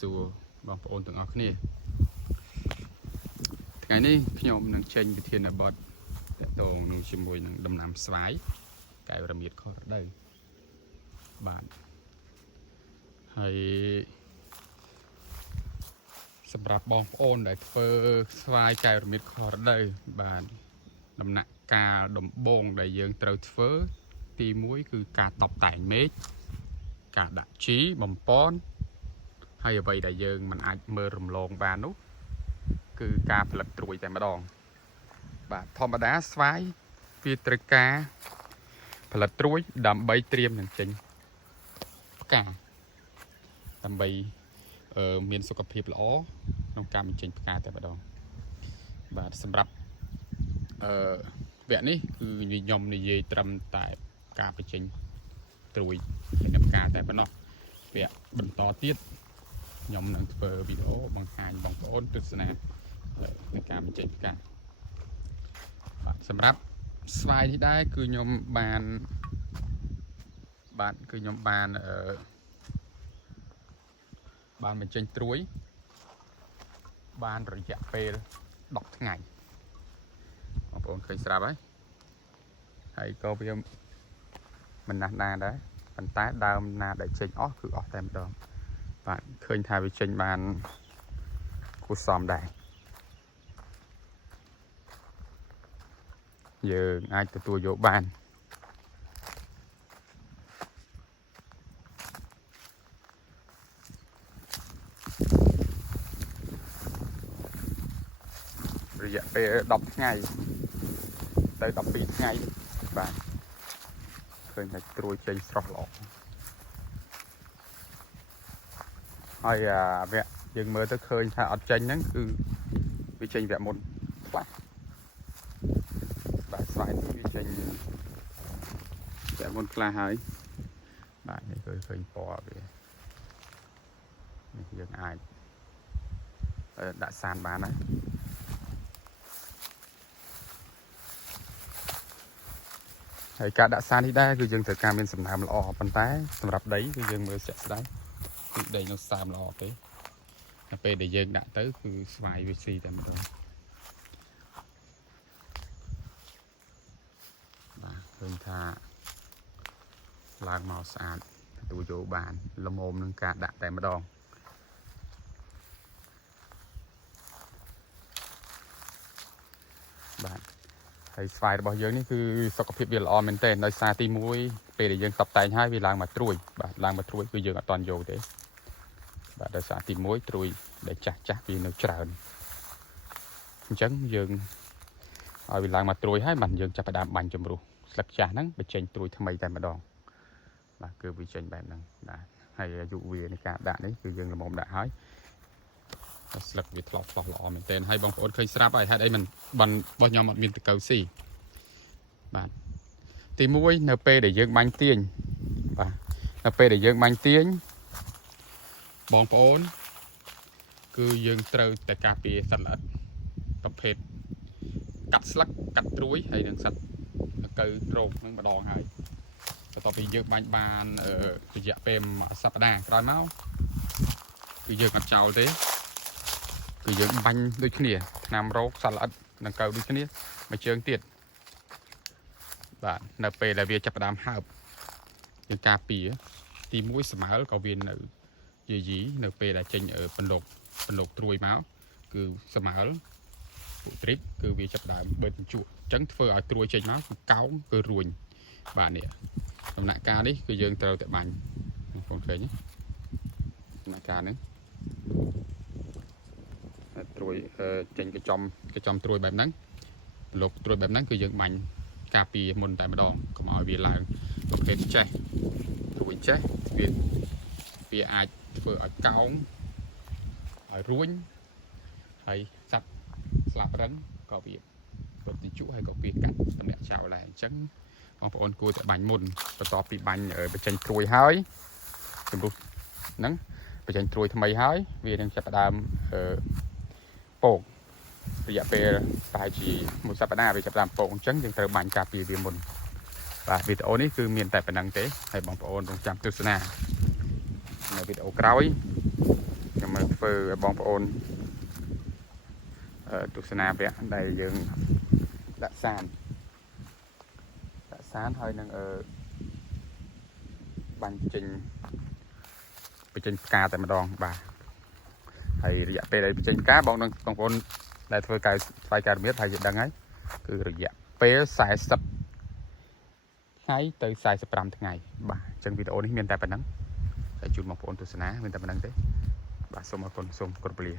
សួរបបងប្អូនទាំងអស់គ្នាថ្ងៃនេះខ្ញុំនឹងចេញវិធានបទតកតងនឹងជាមួយនឹងដំណាំស្វាយកែវរមៀតខុសរដូវបាទហើយសម្រាប់បងប្អូនដែលធ្វើស្វាយកែវរមៀតខុសរដូវបាទដំណាក់កាលដំបូងដែលយើងត្រូវធ្វើទី1គឺការតបតែងមេឃការដាក់ជីបំពន់ហើយអ្វីដែលយើងមិនអាចមើលរំលងបាននោះគឺការផលិតត្រួយតែម្ដងបាទធម្មតាស្វាយវាត្រូវការផលិតត្រួយដើម្បីត្រៀមនឹងចេញផ្កាដើម្បីមានសុខភាពល្អក្នុងការបញ្ចេញផ្កាតែម្ដងបាទសម្រាប់វគ្គនេះគឺខ្ញុំនិយាយត្រឹមតែការបញ្ចេញត្រួយនិងផ្កាតែប៉ុណ្ណោះវគ្គបន្តទៀតខ្ញុំនឹងធ្វើវីដេអូបង្ហាញបងប្អូនទស្សនានៃការបញ្ចេញផ្កាបាទសម្រាប់ស្វាយនេះដែរគឺខ្ញុំបានបញ្ចេញត្រួយបានរយៈពេល10ថ្ងៃបងប្អូនឃើញស្រាប់ហើយក៏វាមិនណាស់ណាដែរប៉ុន្តែដើមណាដែលចេញអស់គឺអស់តែម្ដងបាទឃើញថាវាចេញបានគួរសមដែរយើងអាចទទួលយកបានរយៈពេល10ថ្ងៃទៅ12ថ្ងៃបាទឃើញថាត្រួយចេញស្រស់ល្អហើយវគ្គយើងមើលទៅឃើញថាអត់ចេញហ្នឹងគឺវាចេញវគ្គមុនខ្លះបាទស្វាយនេះវាចេញវគ្គមុនខ្លះហើយបាទនេះគឺឃើញពណ៌វានេះយើងអាចដាក់សានបានហើយហើយការដាក់សាននេះដែរគឺយើងត្រូវការមានសំណើមល្អប៉ុន្តែសម្រាប់ដីគឺយើងមើលជាក់ស្ដែងគឺដីនោះសើមល្អទេតែពេលដែលយើងដាក់ទៅគឺស្វាយវាស៊ីតែម្ដងបាទឃើញថាឡើងមកស្អាតទទួលយកបានល្មមនឹងការដាក់តែម្ដងបាទហើយស្វាយរបស់យើងនេះគឺសុខភាពវាល្អមែនទែនដោយសារទី1ពេលដែលយើងតបតែងហើយវាឡើងមកត្រួយបាទឡើងមកត្រួយគឺយើងអត់តន់យកទេបាទដោយសារទី1ត្រួយដែលចាស់វានៅច្រើនអញ្ចឹងយើងឲ្យវាឡើងមកត្រួយហើយបានយើងចាប់ផ្ដើមបាញ់ជំរុះស្លឹកចាស់ហ្នឹងបញ្ចេញត្រួយថ្មីតែម្ដងបាទគឺវាចេញបែបហ្នឹងបាទហើយអាយុវានៃការដាក់នេះគឺយើងល្មមដាក់ហើយស្លឹកវាថ្លោះល្អមែនទែនហើយបងប្អូនឃើញស្រាប់ហើយហេតុអីមិនបានរបស់ខ្ញុំអត់មានតកៅស៊ីបាទទី1នៅពេលដែលយើងបាញ់ទាញបាទនៅពេលដែលយើងបាញ់ទាញបងប្អូនគឺយើងត្រូវតែការពារសត្វល្អិតប្រភេទកាត់ស្លឹកកាត់ត្រួយហើយនឹងសត្វកៅរោគនឹងម្ដងហើយបន្ទាប់ពីយើងបាញ់បានរយៈពេល1សប្ដាហ៍ក្រោយមកគឺយើងអត់ចោលទេគឺយើងបាញ់ដូចគ្នាថ្នាំរោគសត្វល្អិតនិងកៅដូចគ្នាមួយជើងទៀតបាទនៅពេលដែលវាចាប់ផ្ដើមហើបយើងការពារទី1ស្មើលក៏វានៅយាយីនៅពេលដែលចេញពន្លកត្រួយមកគឺស្មើលពួកទ្រីបគឺវាចាប់ផ្ដើមបឺតបញ្ជក់អញ្ចឹងធ្វើឲ្យត្រួយចេញមកគឺកោងគឺរួញបាទនេះដំណាក់កាលនេះគឺយើងត្រូវតែបាញ់បងប្អូនឃើញទេដំណាក់កាលនេះត្រួយចេញកញ្ចំត្រួយបែបហ្នឹងលោកត្រួយបែបហ្នឹងគឺយើងបាញ់ការពារមុនតែម្ដងកុំឲ្យវាឡើងប្រភេទចេះត្រួយចេះវាអាចធ្វើឲ្យកោងឲ្យរួញហើយសត្វស្លាប់រឹងក៏វាបិទតិចហើយក៏វាកាត់តម្លាក់ចោលដែរអញ្ចឹងបងប្អូនគួរតែបាញ់មុនបន្ទាប់ពីបាញ់បញ្ចេញត្រួយហើយជំរុះហ្នឹងបញ្ចេញត្រួយថ្មីហើយវានឹងចាប់ផ្ដើមពងរយៈពេលប្រហែលជាមួយសប្តាហ៍វាចាប់ផ្ដើមពងអញ្ចឹងយើងត្រូវបាញ់ការពារវាមុនបាទវីដេអូនេះគឺមានតែប៉ុណ្្នឹងទេហើយបងប្អូនរងចាំទស្សនានៅវីដេអូក្រោយ មើលធ្វើបងប្អូនទស្សនាវគ្គដែលយើងដាក់សានហើយនឹងបាញ់ចេញផ្កាតែម្ដងបាទហើយរយៈពេលដែលបញ្ចេញផ្កាបងប្អូនដែលធ្វើការស្វ័យការមៀតហើយយើងដឹងហើយគឺរយៈពេល40ថ្ងៃទៅ45ថ្ងៃបាទអញ្ចឹងវីដេអូនេះមានតែប៉ុណ្ណឹងហើយជូនបងប្អូនទស្សនាមានតែប៉ុណ្្នឹងទេបាទសូមអរគុណសូមគោរពលា